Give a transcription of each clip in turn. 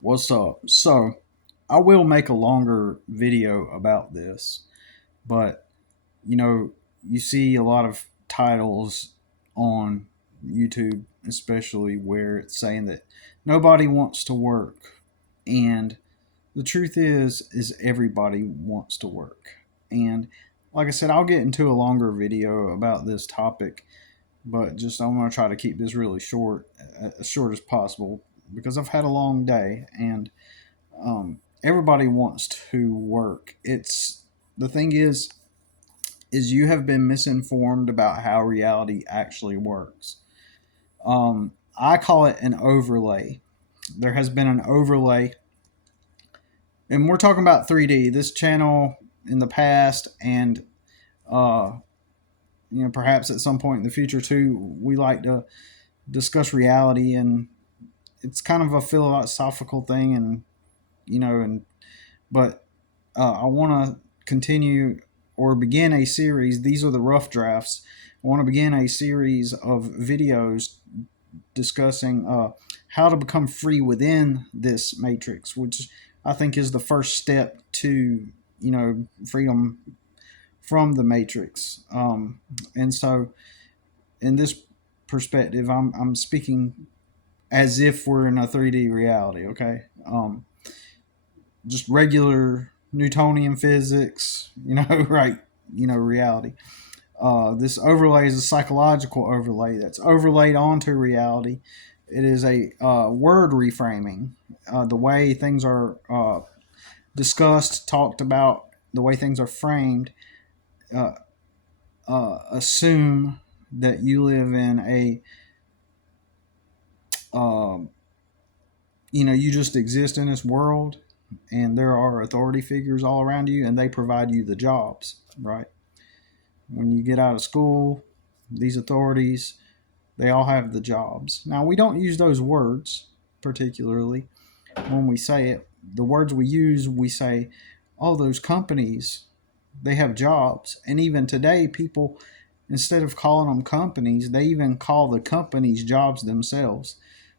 What's up? So, I will make a longer video about this, but you know, you see a lot of titles on YouTube, especially where it's saying that nobody wants to work. And the truth is everybody wants to work. And like I said, I'll get into a longer video about this topic, but just I'm going to try to keep this really short, as short as possible, because I've had a long day and everybody wants to work. It's the thing is you have been misinformed about how reality actually works. I call it an overlay. There has been an overlay, and we're talking about 3D. This channel in the past, and uh, perhaps at some point in the future too, we like to discuss reality, and it's kind of a philosophical thing, and and but I want to continue or begin a series. These are the rough drafts. I want to begin a series of videos discussing how to become free within this matrix, which I think is the first step to freedom from the matrix. And so, in this perspective, I'm speaking as if we're in a 3D reality. Okay, just regular Newtonian physics, right? Reality. This overlay is a psychological overlay that's overlaid onto reality. It is a word reframing. The way things are discussed, talked about, the way things are framed, uh, assume that you live in um, you just exist in this world, and there are authority figures all around you, and they provide you the jobs, right? When you get out of school, these authorities, they all have the jobs. Now, we don't use those words particularly when we say it. The words we use, we say, oh, those companies, they have jobs. And even today, people, instead of calling them companies, they even call the companies jobs themselves.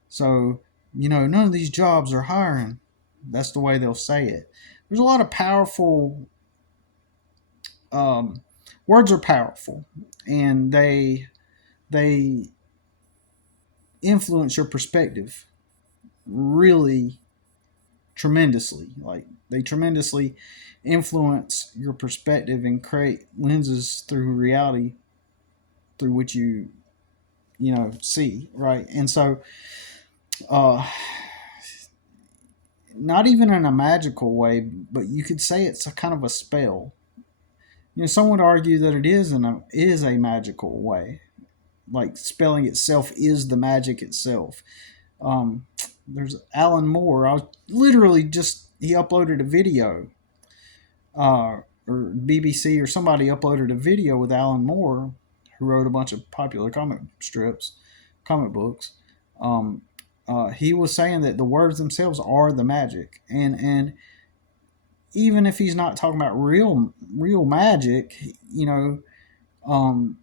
So, none of these jobs are hiring. That's the way they'll say it. There's a lot of powerful um, words are powerful, and they influence your perspective really tremendously. Like, they tremendously influence your perspective and create lenses through reality through which you see, right? And so uh not even in a magical way, but you could say it's a kind of a spell. Some would argue that it is a magical way, like spelling itself is the magic itself. um there's Alan Moore. I was literally just he uploaded a video, or BBC or somebody uploaded a video with Alan Moore, who wrote a bunch of popular comic books. Um, he was saying that the words themselves are the magic, and even if he's not talking about real magic, you know, um,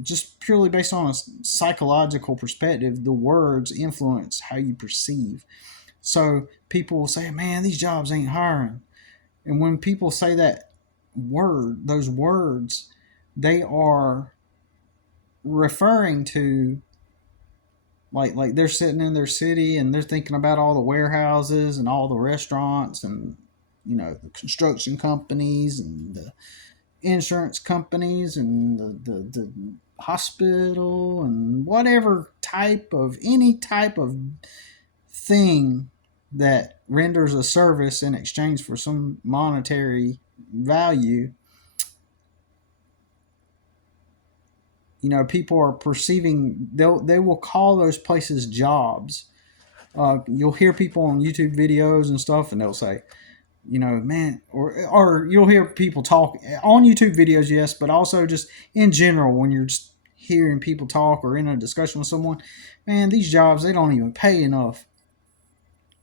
just purely based on a psychological perspective, the words influence how you perceive. So people will say, "Man, these jobs ain't hiring." And when people say those words, they are referring to, like they're sitting in their city and they're thinking about all the warehouses and all the restaurants and the construction companies and the insurance companies and the hospital and whatever type of any type of thing that renders a service in exchange for some monetary value. People are perceiving, they will call those places jobs. You'll hear people on YouTube videos and stuff, and they'll say, man, or you'll hear people talk on YouTube videos, yes, but also just in general when you're just hearing people talk or in a discussion with someone, man, these jobs, they don't even pay enough.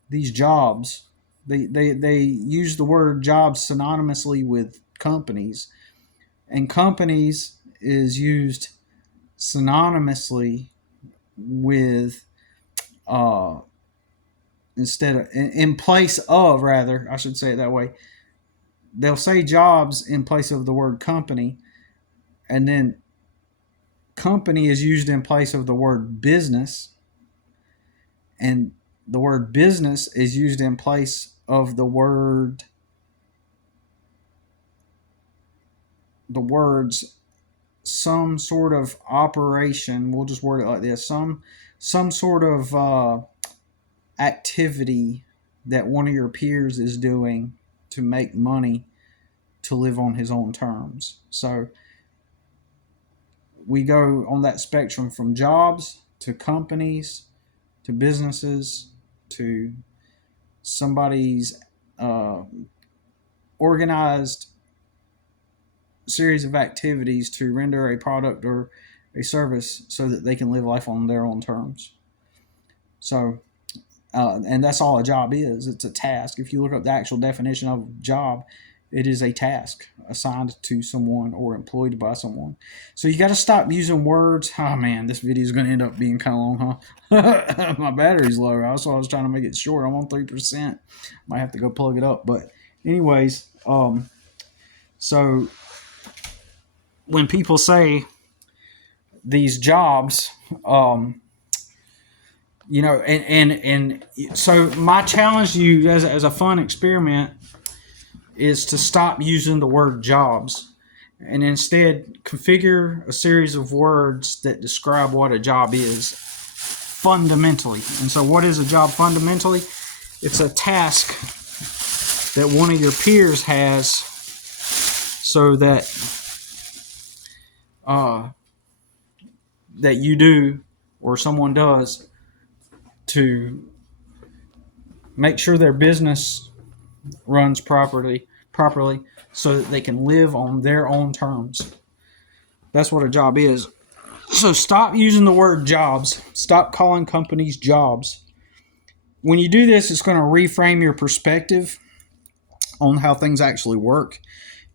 These jobs, they use the word jobs synonymously with companies, and companies is used synonymously with uh, instead of in place of, rather, I should say it that way. They'll say jobs in place of the word company, and then company is used in place of the word business, and the word business is used in place of the words some sort of operation. We'll just word it like this: some sort of activity that one of your peers is doing to make money to live on his own terms. So we go on that spectrum from jobs to companies to businesses to somebody's organized series of activities to render a product or a service so that they can live life on their own terms. So, and that's all a job is. It's a task. If you look up the actual definition of job, it is a task assigned to someone or employed by someone. So you got to stop using words. Oh man, this video is going to end up being kind of long, huh? My battery's low. That's why I was trying to make it short. I'm on 3%. Might have to go plug it up. But anyways, so when people say these jobs, and so my challenge to you as a fun experiment is to stop using the word jobs and instead configure a series of words that describe what a job is fundamentally. And so what is a job fundamentally? It's a task that one of your peers has so that that you do or someone does to make sure their business runs properly so that they can live on their own terms. That's what a job is. So stop using the word jobs. Stop calling companies jobs. When you do this, it's going to reframe your perspective on how things actually work.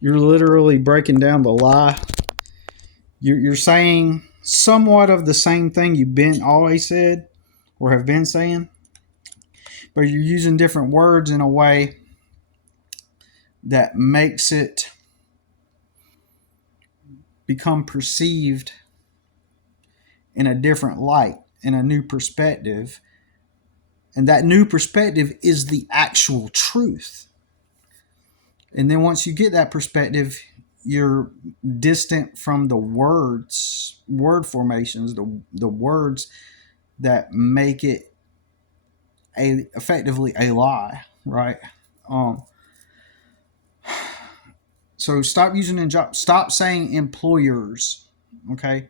You're literally breaking down the lie. You're saying somewhat of the same thing you've been always said or have been saying, but you're using different words in a way that makes it become perceived in a different light, in a new perspective. And that new perspective is the actual truth. And then once you get that perspective, you're distant from the word formations, the words that make it effectively a lie, right? So stop using stop saying employers, okay?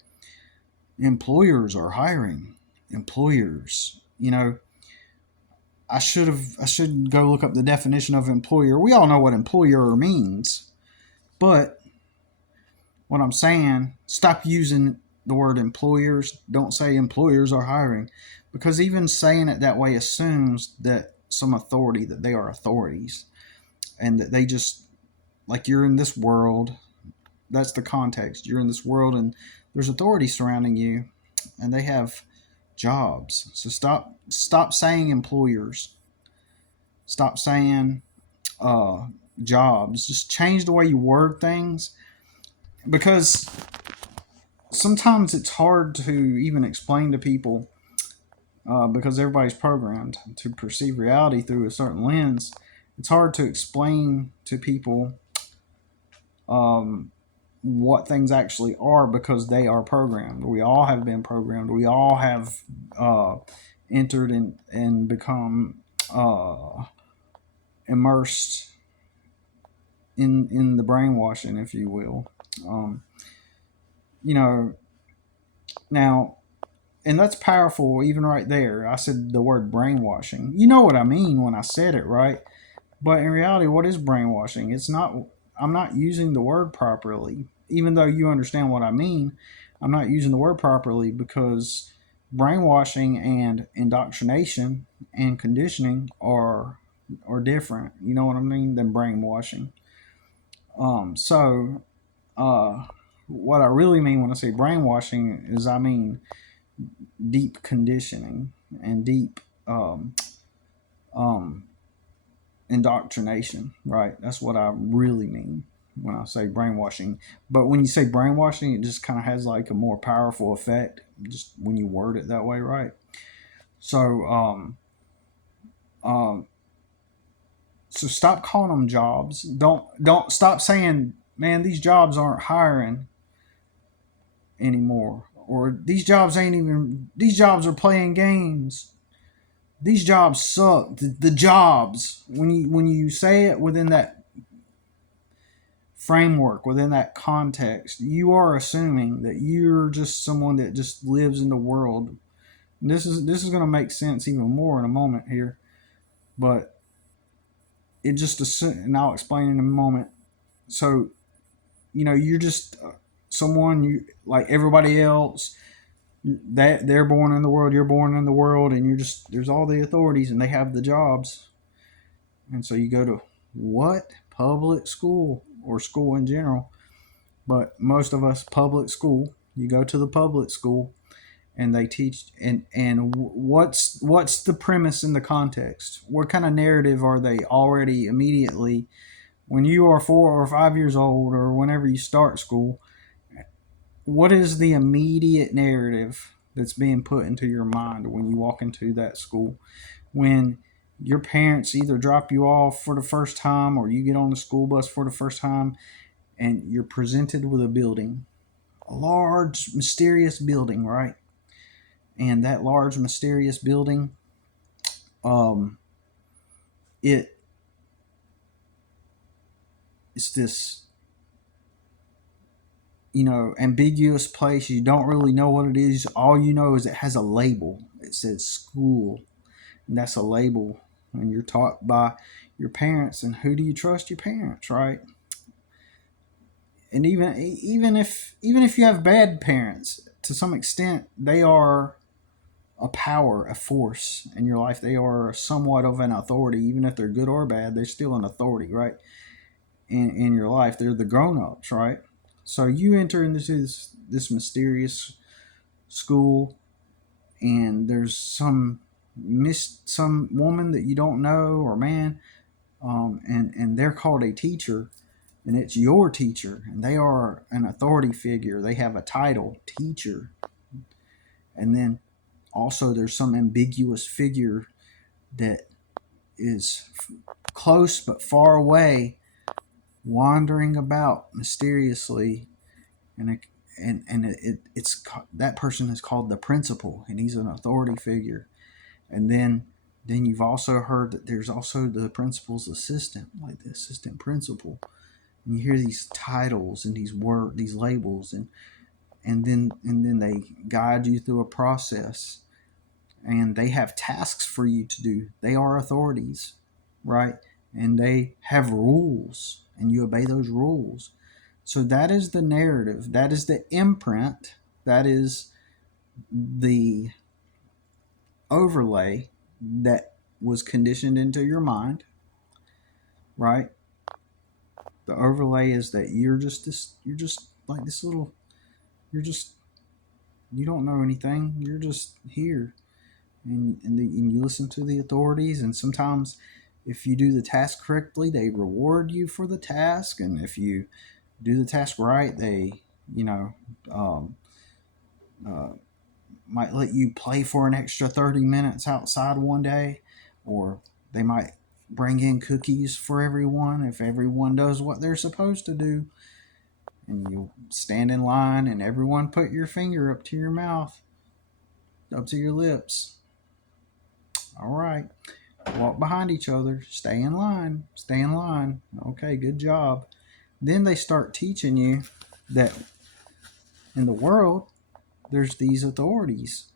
Employers are hiring. Employers, I should go look up the definition of employer. We all know what employer means. But what I'm saying, stop using the word employers. Don't say employers are hiring, because even saying it that way assumes that some authority, that they are authorities, and that they just, like, you're in this world. That's the context. You're in this world and there's authority surrounding you and they have jobs. So stop saying employers. Stop saying jobs. Just change the way you word things, because sometimes it's hard to even explain to people because everybody's programmed to perceive reality through a certain lens. It's hard to explain to people what things actually are because they are programmed. We all have been programmed. We all have entered and become immersed in the brainwashing, if you will. Now, and that's powerful even right there. I said the word brainwashing. You know what I mean when I said it, right? But in reality, what is brainwashing? It's not, I'm not using the word properly. Even though you understand what I mean, I'm not using the word properly, because brainwashing and indoctrination and conditioning are different. You know what I mean? Than brainwashing. What I really mean when I say brainwashing is I mean deep conditioning and deep um, indoctrination, right? That's what I really mean when I say brainwashing. But when you say brainwashing, it just kind of has like a more powerful effect just when you word it that way, right? So, um, so stop calling them jobs. Don't stop saying, man, these jobs aren't hiring anymore, or these jobs are playing games. These jobs suck. The jobs, when you say it within that framework, within that context, you are assuming that you're just someone that just lives in the world. This is going to make sense even more in a moment here, but it just and I'll explain in a moment. So you're just someone you like everybody else. That they're born in the world, you're born in the world, and you're just there's all the authorities and they have the jobs, and so you go to what public school or school in general, but most of us public school. You go to the public school and they teach and what's the premise in the context? What kind of narrative are they already immediately when you are 4 or 5 years old or whenever you start school? What is the immediate narrative that's being put into your mind when you walk into that school? When your parents either drop you off for the first time or you get on the school bus for the first time and you're presented with a building, a large, mysterious building, right? And that large, mysterious building, um, it it's this ambiguous place. You don't really know what it is. All you know is it has a label. It says school, and that's a label. And you're taught by your parents. And who do you trust? Your parents, right? And even if you have bad parents, to some extent, they are a power, a force in your life. They are somewhat of an authority, even if they're good or bad. They're still an authority, right? In your life, they're the grown-ups, right? So you enter into this mysterious school, and there's some woman that you don't know or man, and they're called a teacher, and it's your teacher, and they are an authority figure. They have a title, teacher, and then also there's some ambiguous figure that is close but far away, wandering about mysteriously, and it's that person is called the principal, and he's an authority figure. And then you've also heard that there's also the principal's assistant, like the assistant principal. And you hear these titles and these labels, and then they guide you through a process, and they have tasks for you to do. They are authorities, right? And they have rules, and you obey those rules. So that is the narrative. That is the imprint. That is the overlay that was conditioned into your mind, right? The overlay is that you're just like this little, you don't know anything. You're just here, and you listen to the authorities, and sometimes if you do the task correctly, they reward you for the task, and if you do the task right, they you know um, uh, might let you play for an extra 30 minutes outside one day, or they might bring in cookies for everyone if everyone does what they're supposed to do. And you stand in line, and everyone put your finger up to your mouth, up to your lips. All right. Walk behind each other. Stay in line. Stay in line. Okay, good job. Then they start teaching you that in the world, there's these authorities,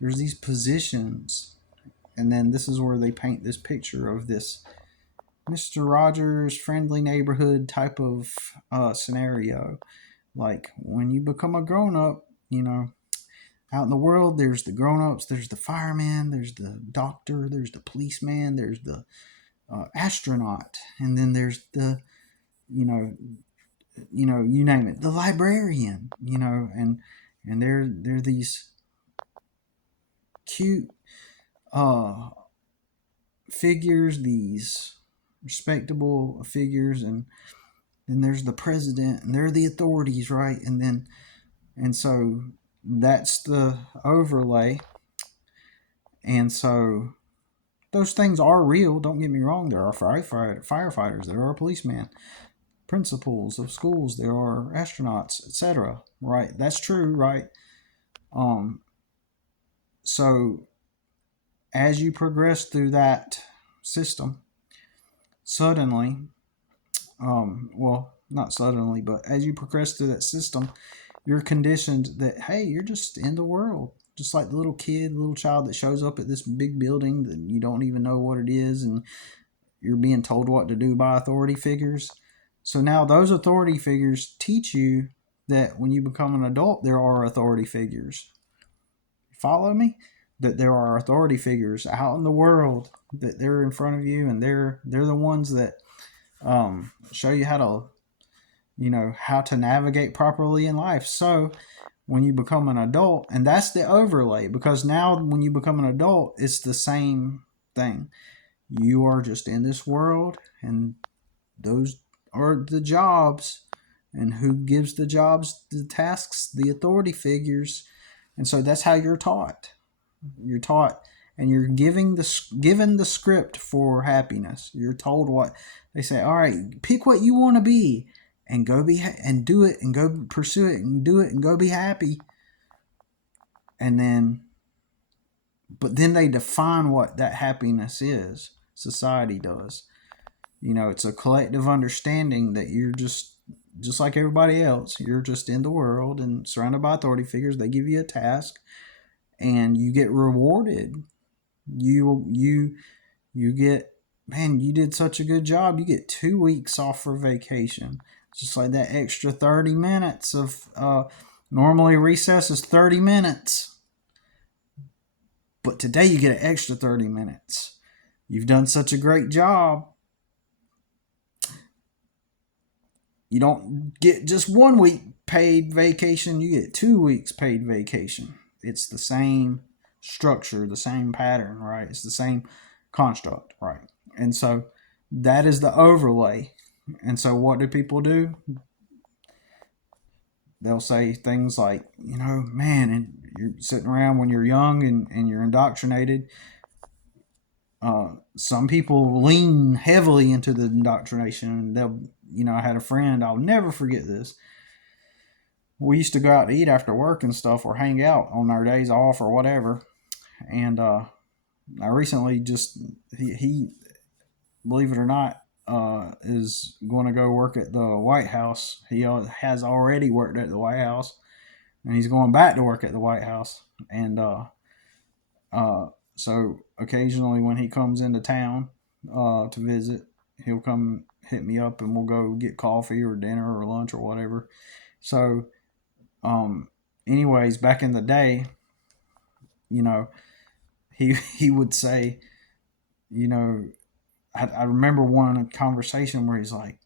there's these positions. And then this is where they paint this picture of this Mr. Rogers friendly neighborhood type of scenario. Like when you become a grown up, out in the world, there's the grown ups, there's the fireman, there's the doctor, there's the policeman, there's the astronaut, and then there's the, you name it, the librarian, and they're, these, cute, uh, figures, these respectable figures, and then there's the president, and they're the authorities, right? And so that's the overlay. And so those things are real. Don't get me wrong. There are firefighters. There are policemen, principals of schools. There are astronauts, etc. Right? That's true, right? So as you progress through that system, suddenly, well, not suddenly, but as you progress through that system, you're conditioned that, hey, you're just in the world. Just like the little child that shows up at this big building that you don't even know what it is, and you're being told what to do by authority figures. So now those authority figures teach you that when you become an adult, there are authority figures. Follow me? That there are authority figures out in the world, that they're in front of you, and they're the ones that show you how to navigate properly in life. So when you become an adult, and that's the overlay, because now when you become an adult, it's the same thing. You are just in this world, and those are the jobs, and who gives the jobs, the tasks, the authority figures. And so that's how you're taught. You're taught, and you're given the script for happiness. You're told what they say. All right, pick what you want to be, and go and do it, and go pursue it, and do it, and go be happy. And but then they define what that happiness is. Society does. It's a collective understanding that you're just like everybody else. You're just in the world and surrounded by authority figures. They give you a task, and you get rewarded. You get, man, you did such a good job. You get 2 weeks off for vacation. Just like that extra 30 minutes of normally recess is 30 minutes. But today you get an extra 30 minutes. You've done such a great job. You don't get just 1 week paid vacation. You get 2 weeks paid vacation. It's the same structure, the same pattern, right? It's the same construct, right? And so that is the overlay. And so what do people do? They'll say things like, man, and you're sitting around when you're young and you're indoctrinated. Some people lean heavily into the indoctrination. I had a friend, I'll never forget this. We used to go out to eat after work and stuff, or hang out on our days off or whatever. And I recently he believe it or not, is going to go work at the White House. He has already worked at the White House, and he's going back to work at the White House. And so occasionally when he comes into town to visit, he'll come hit me up, and we'll go get coffee or dinner or lunch or whatever. So anyways, back in the day, he would say, I remember one conversation where he's like,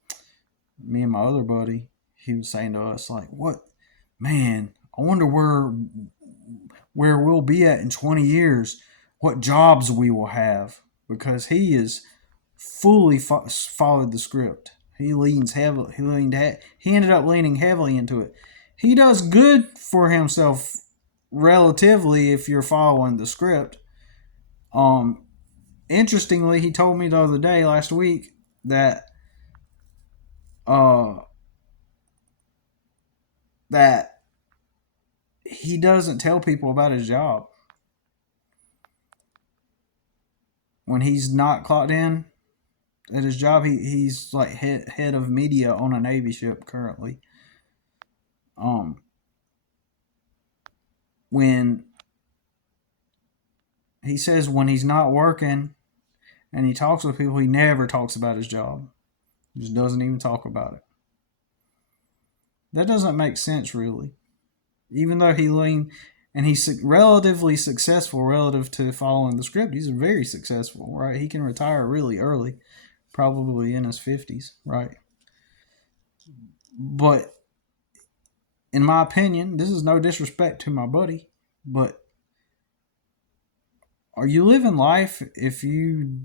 me and my other buddy, he was saying to us, like, what, man, I wonder where we'll be at in 20 years, what jobs we will have, because he is fully followed the script. He ended up leaning heavily into it. He does good for himself relatively if you're following the script. Interestingly, he told me the other day, last week, that he doesn't tell people about his job. When he's not clocked in at his job, he's like head of media on a Navy ship currently. When he says when he's not working and he talks with people, he never talks about his job. He just doesn't even talk about it. That doesn't make sense, really. Even though he's relatively successful relative to following the script. He's very successful, right? He can retire really early, probably in his 50s, right? But in my opinion, this is no disrespect to my buddy, but are you living life if you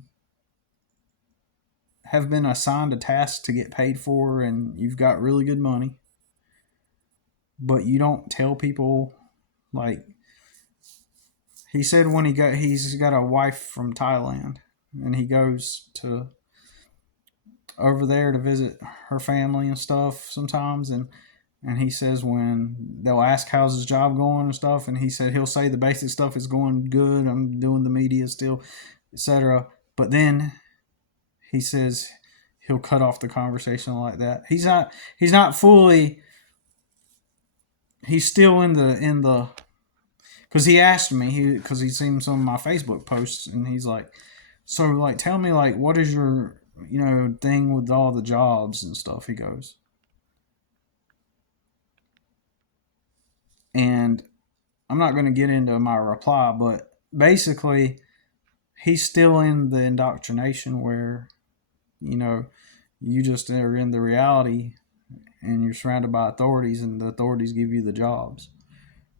have been assigned a task to get paid for and you've got really good money, but you don't tell people, like he said when he's got a wife from Thailand and he goes to over there to visit her family and stuff sometimes, and he says when they'll ask how's his job going and stuff, and he said he'll say the basic stuff is going good, I'm doing the media still, etc. But then he says he'll cut off the conversation like that. He's not fully, he's still in the because he asked me, because he's seen some of my Facebook posts, and he's like, so like tell me, like, what is your thing with all the jobs and stuff, he goes. And I'm not going to get into my reply, but basically he's still in the indoctrination where you just are in the reality and you're surrounded by authorities and the authorities give you the jobs,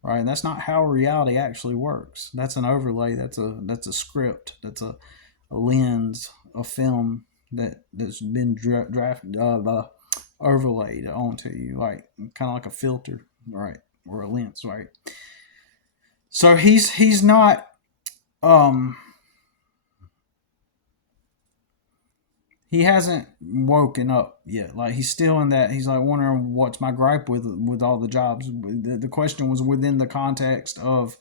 right? And that's not how reality actually works. That's an overlay. That's a script. That's a lens, a film that's been overlaid onto you, like kind of like a filter, right, or a lens, right? So he's not he hasn't woken up yet. Like he's still in that. He's like wondering what's my gripe with all the jobs. The question was within the context of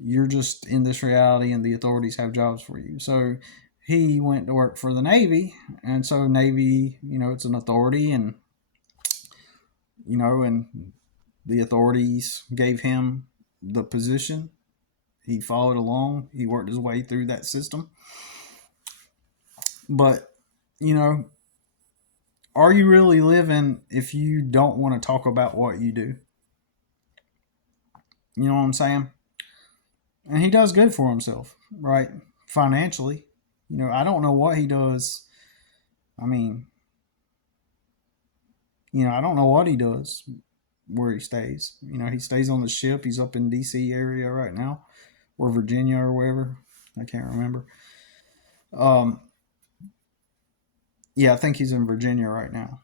you're just in this reality and the authorities have jobs for you. So he went to work for the Navy, and so Navy, it's an authority, and and the authorities gave him the position. He followed along. He worked his way through that system. But are you really living if you don't want to talk about what you do? You know what I'm saying? And he does good for himself, right? Financially. I don't know what he does. I mean, I don't know what he does where he stays. He stays on the ship. He's up in DC area right now, or Virginia or wherever. I can't remember. Yeah, I think he's in Virginia right now.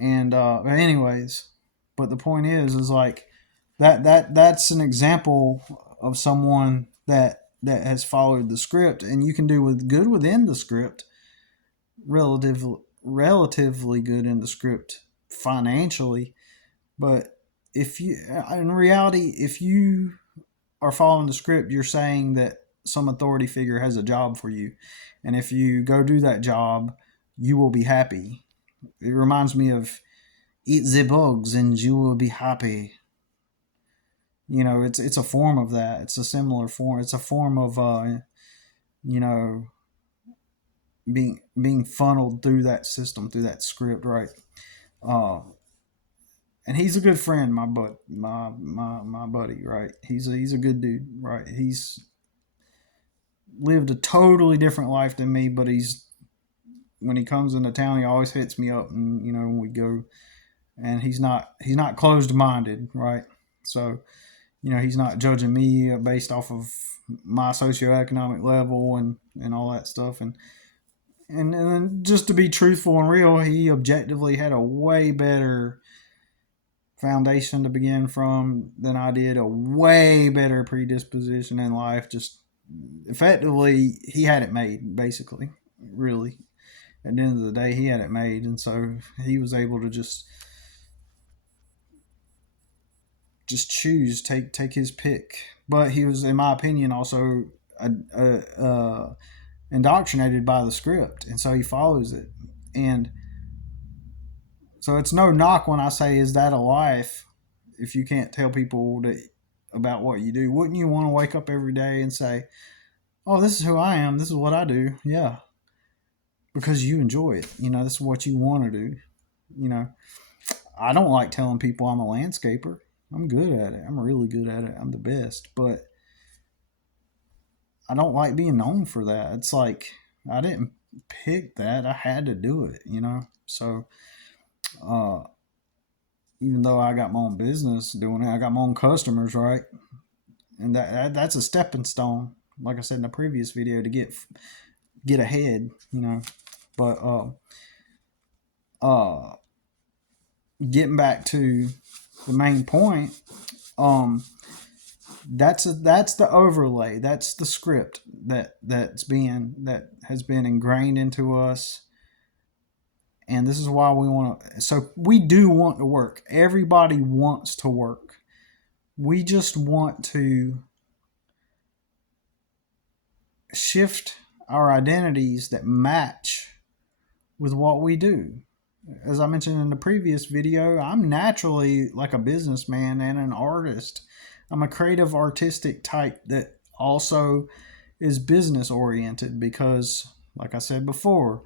And anyways, but the point is like that's an example of someone that has followed the script, and you can do with good within the script, relatively good in the script financially. But if you, in reality, if you are following the script, you're saying that some authority figure has a job for you, and if you go do that job, you will be happy. It reminds me of eat the bugs and you will be happy. It's a form of that. It's a similar form. It's a form of being funneled through that system, through that script, right? And he's a good friend, my buddy, right? He's a good dude, right? He's lived a totally different life than me, but when he comes into town, he always hits me up, and when we go, and he's not closed minded, right? So he's not judging me based off of my socioeconomic level and all that stuff, and then just to be truthful and real, he objectively had a way better foundation to begin from than I did, a way better predisposition in life. Just effectively, he had it made, basically, really. At the end of the day, he had it made, and so he was able to just choose, take his pick. But he was, in my opinion, also indoctrinated by the script, and so he follows it. And so it's no knock when I say, is that a life? If you can't tell people about what you do, wouldn't you want to wake up every day and say, oh, this is who I am, this is what I do? Yeah, because you enjoy it. This is what you want to do. I don't like telling people I'm a landscaper. I'm good at it. I'm really good at it. I'm the best. But I don't like being known for that. It's like I didn't pick that. I had to do it, So even though I got my own business doing it, I got my own customers, right? And that's a stepping stone, like I said in the previous video, to get ahead, But uh, getting back to the main point, um, that's the overlay. That's the script that has been ingrained into us, and this is why we want to. So we do want to work. Everybody wants to work. We just want to shift our identities that match with what we do. As I mentioned in the previous video, I'm naturally like a businessman and an artist. I'm a creative, artistic type that also is business oriented because, like I said before,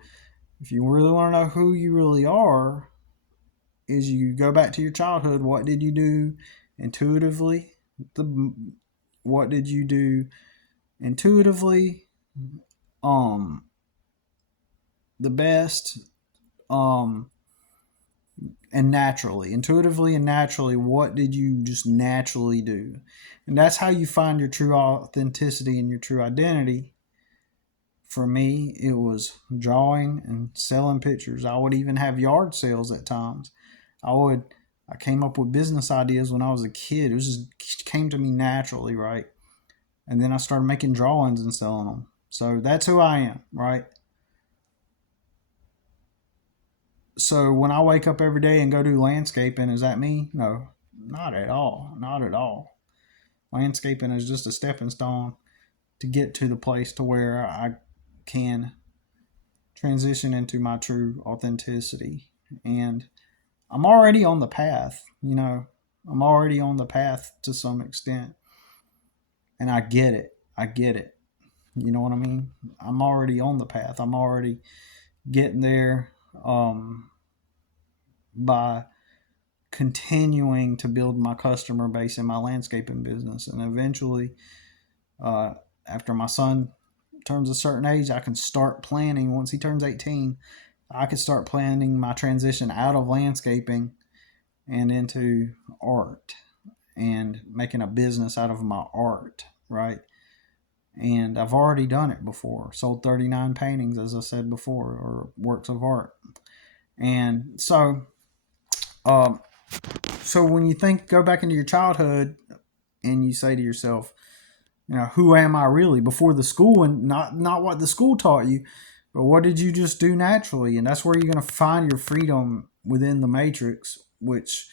if you really want to know who you really are, is you go back to your childhood. What did you do intuitively? What did you do intuitively? Um, the best. Um, and naturally, intuitively and naturally, what did you just naturally do? And that's how you find your true authenticity and your true identity. For me, it was drawing and selling pictures. I would even have yard sales at times. I came up with business ideas when I was a kid. It was just came to me naturally, right? And then I started making drawings and selling them. So that's who I am, right? So when I wake up every day and go do landscaping, is that me? No, not at all. Not at all. Landscaping is just a stepping stone to get to the place to where I can transition into my true authenticity. And I'm already on the path, I'm already on the path to some extent. And I get it. I get it. You know what I mean? I'm already on the path. I'm already getting there by continuing to build my customer base in my landscaping business. And eventually, uh, after my son turns a certain age, I can start planning. Once he turns 18, I can start planning my transition out of landscaping and into art and making a business out of my art, right? And I've already done it before. Sold 39 paintings, as I said before, or works of art. And um, so when you go back into your childhood and you say to yourself, who am I really before the school, and not what the school taught you, but what did you just do naturally? And that's where you're going to find your freedom within the matrix, which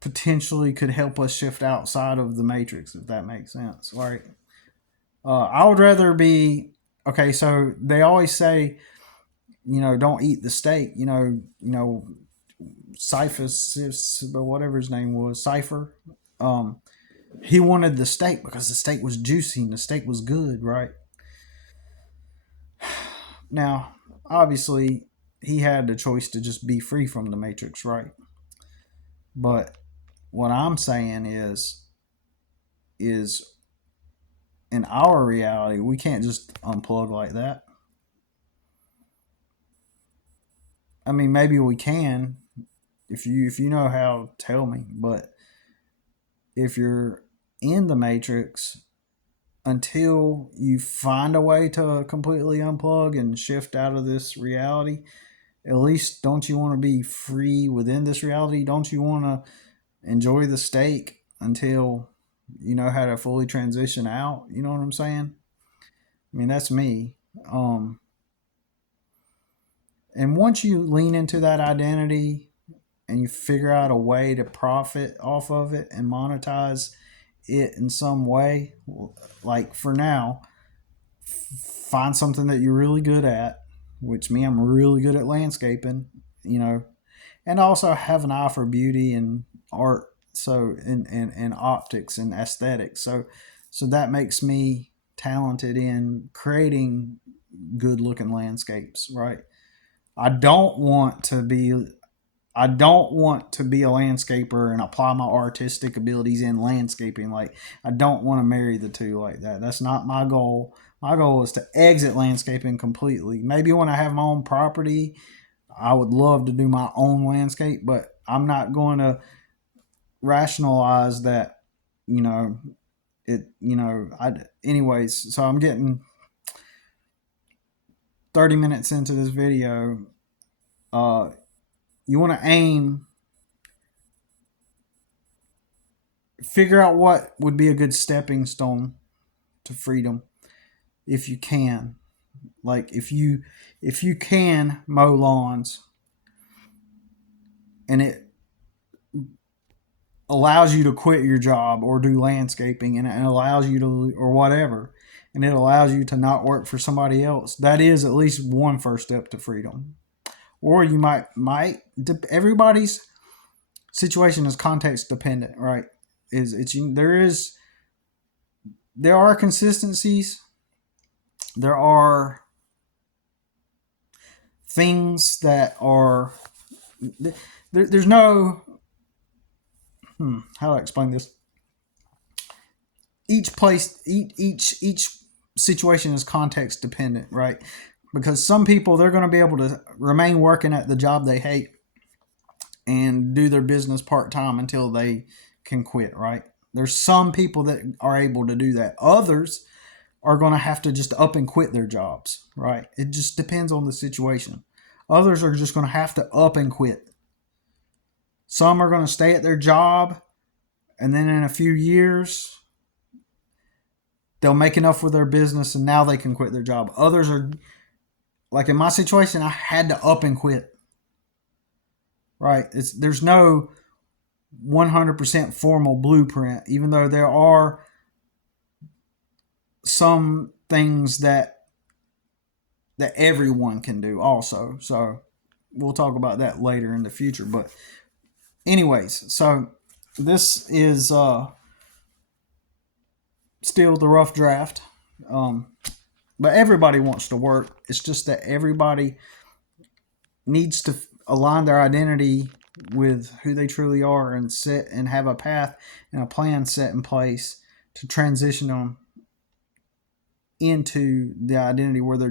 potentially could help us shift outside of the matrix, if that makes sense. Right? I would rather be okay. So they always say, don't eat the steak. Cyphus, but whatever his name was, Cypher. He wanted the steak because the steak was juicy and the steak was good, right? Now, obviously, he had the choice to just be free from the matrix, right? But what I'm saying is in our reality, we can't just unplug like that. I mean, maybe we can. If you know how, tell me. But if you're in the matrix, until you find a way to completely unplug and shift out of this reality, at least don't you want to be free within this reality? Don't you want to enjoy the steak until you know how to fully transition out? You know what I'm saying? I mean, that's me. And once you lean into that identity and you figure out a way to profit off of it and monetize it in some way, like for now, find something that you're really good at, which me, I'm really good at landscaping, and also have an eye for beauty and art, so and optics and aesthetics. So that makes me talented in creating good looking landscapes, right? I don't want to be I don't want to be a landscaper and apply my artistic abilities in landscaping. Like, I don't want to marry the two like that. That's not my goal. My goal is to exit landscaping completely. Maybe when I have my own property, I would love to do my own landscape, but I'm not going to rationalize that, you know, anyways, so I'm getting 30 minutes into this video, you want to figure out what would be a good stepping stone to freedom if you can. Like if you can mow lawns and it allows you to quit your job or do landscaping, and it allows you to, or whatever, and it allows you to not work for somebody else, that is at least one first step to freedom. Or you might everybody's situation is context dependent, right? There are consistencies, there are things that are there's no how do I explain this? Each situation is context dependent, right? Because some people, they're going to be able to remain working at the job they hate and do their business part-time until they can quit, right? There's some people that are able to do that. Others are going to have to just up and quit their jobs, right? It just depends on the situation. Others are just going to have to up and quit. Some are going to stay at their job, and then in a few years, they'll make enough with their business and now they can quit their job. Others are, like in my situation, I had to up and quit. Right? There's no 100% formal blueprint, even though there are some things that everyone can do also. So we'll talk about that later in the future. But anyways, so this is still the rough draft. But everybody wants to work. It's just that everybody needs to align their identity with who they truly are and set and have a path and a plan set in place to transition them into the identity where they're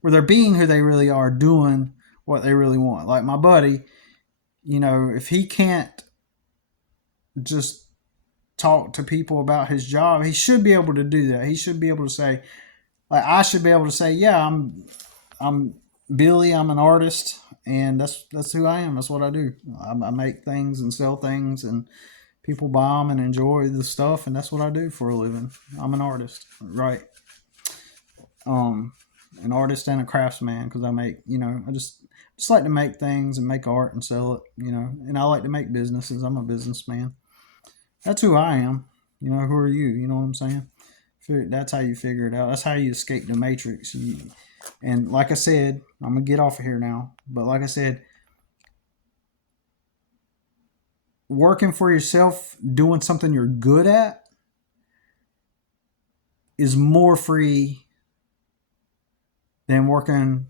where they're being who they really are, doing what they really want. Like my buddy, if he can't just talk to people about his job, he should be able to do that. He should be able to say, like, I should be able to say, yeah, I'm Billy, I'm an artist, and that's who I am. That's what I do. I make things and sell things, and people buy them and enjoy the stuff, and that's what I do for a living. I'm an artist, right? An artist and a craftsman, because I make, I just like to make things and make art and sell it, and I like to make businesses. I'm a businessman. That's who I am. Who are you? You know what I'm saying? That's how you figure it out. That's how you escape the matrix. And like I said, I'm going to get off of here now. But like I said, working for yourself, doing something you're good at, is more free than working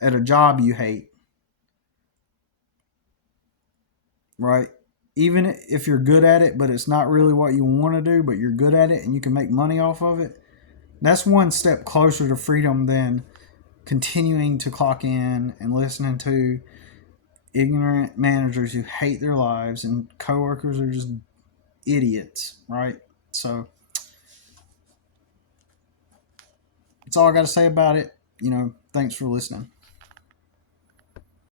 at a job you hate. Right? Even if you're good at it, but it's not really what you want to do, but you're good at it and you can make money off of it, that's one step closer to freedom than continuing to clock in and listening to ignorant managers who hate their lives and coworkers are just idiots, right? So that's all I got to say about it. Thanks for listening.